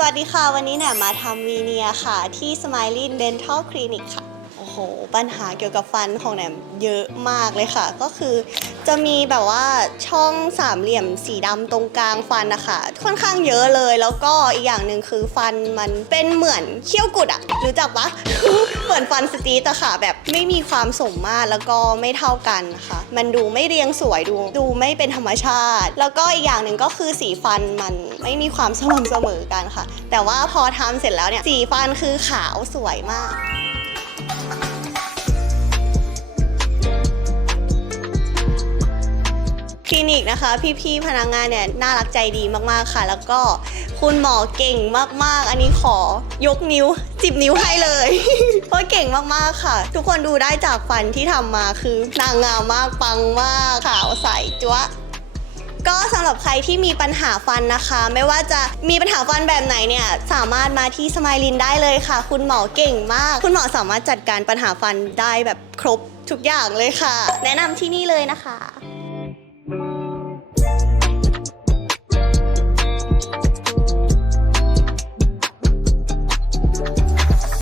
สวัสดีค่ะ วันนี้เนี่ยมาทำวีเนียค่ะ ที่ Smiling Dental Clinic ค่ะ ปัญหาเกี่ยวกับฟันของแหนมเยอะมากเลยค่ะ ก็คือจะมีแบบว่าช่องสามเหลี่ยมสีดำตรงกลางฟันนะคะค่อนข้างเยอะเลย แล้วก็อีกอย่างหนึ่งคือฟันมันเป็นเหมือนเขี้ยวกุดอะรู้จักปะ เหมือนฟันสตีทอะค่ะ แบบไม่มีความสมมาตรแล้วก็ไม่เท่ากันนะคะ มันดูไม่เรียงสวยดู ดูไม่เป็นธรรมชาติ แล้วก็อีกอย่างหนึ่งก็คือสีฟันมันไม่มีความสม่ำเสมอกันค่ะ แต่ว่าพอทำเสร็จแล้วเนี่ยสีฟันคือขาวสวยมาก ลินิกนะคะ พี่ๆพนักงานเนี่ยน่ารักใจดีมากๆค่ะ แล้วก็คุณหมอเก่งมากๆ อันนี้ขอยกนิ้วจิบนิ้วให้เลย เพราะเก่งมากๆค่ะ ทุกคนดูได้จากฟันที่ทำมาคือนางงามมากปังมากขาวใสจั๊วะก็สำหรับใครที่มีปัญหาฟันนะคะ ไม่ว่าจะมีปัญหาฟันแบบไหนเนี่ยสามารถมาที่สม i ลินได้เลยค่ะ คุณหมอเก่งมาก คุณหมอสามารถจัดการปัญหาฟันได้แบบครบทุกอย่างเลยค่ะ แนะนำที่นี่เลยนะคะ